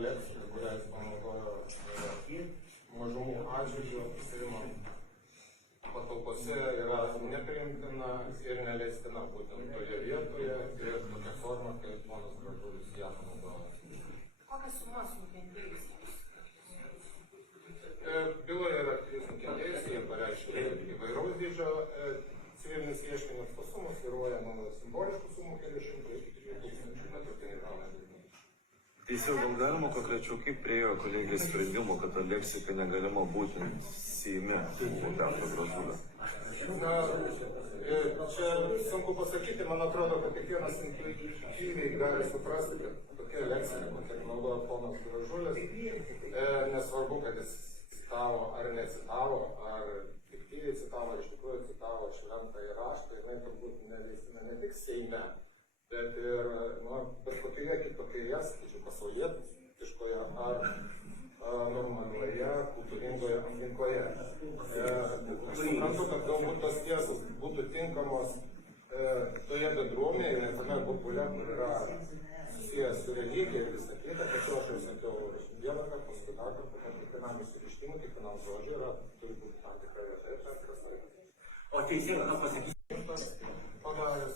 leksika, kurią jis panaudojo mažumų atžvilgių Seimo patalpose yra nepriimtina ir neleistina būtent toje vietoje ir tokia forma, kaip ponas Gražulis ją panaudojo. Kokia suma nukentėjusiems? Byloje yra 3 nukentėjusieji, jie pareiškė įvairaus dydžio civilinis ieškinis, tos sumos svyruoja nuo simboliškų sumų kelių šimtų iki 3000 neturtiniai gaunami. Teisėjau, gal galima konkrečiau, kaip priėjo kolegija sprendimo, kad ta leksika negalima būti Seime po Petro Gražulio? Čia sunku pasakyti, man atrodo, kad kiekvienas intuityviai gali suprasti, kad tokia leksika, kokia naudoja ponas Gražulis, nesvarbu, kad jis citavo ar necitavo, ar fiktyviai citavo, ar iš tikrųjų citavo šventąjį raštą, jinai turbūt neleistina ne tik Seime, bet ir bet kokioje kitokioje, sakyčiau, pasaulietiškoje ar normalioje, kultūringoje aplinkoje. Aš suprantu, kad galbūt tos tiesas būtų tinkamos toje bendruomenėje, tame burbule, kur yra susijęs su religija ir visą kitą, tačiau aš jau sakiau vieną kartą, paskui dar kartą, kad kiekvienam išsireiškimui, kiekvienam žodžiui turi būti tam tikra vieta ir tam tikras laikas. O teisėjau, ką pasakysite? Padaręs,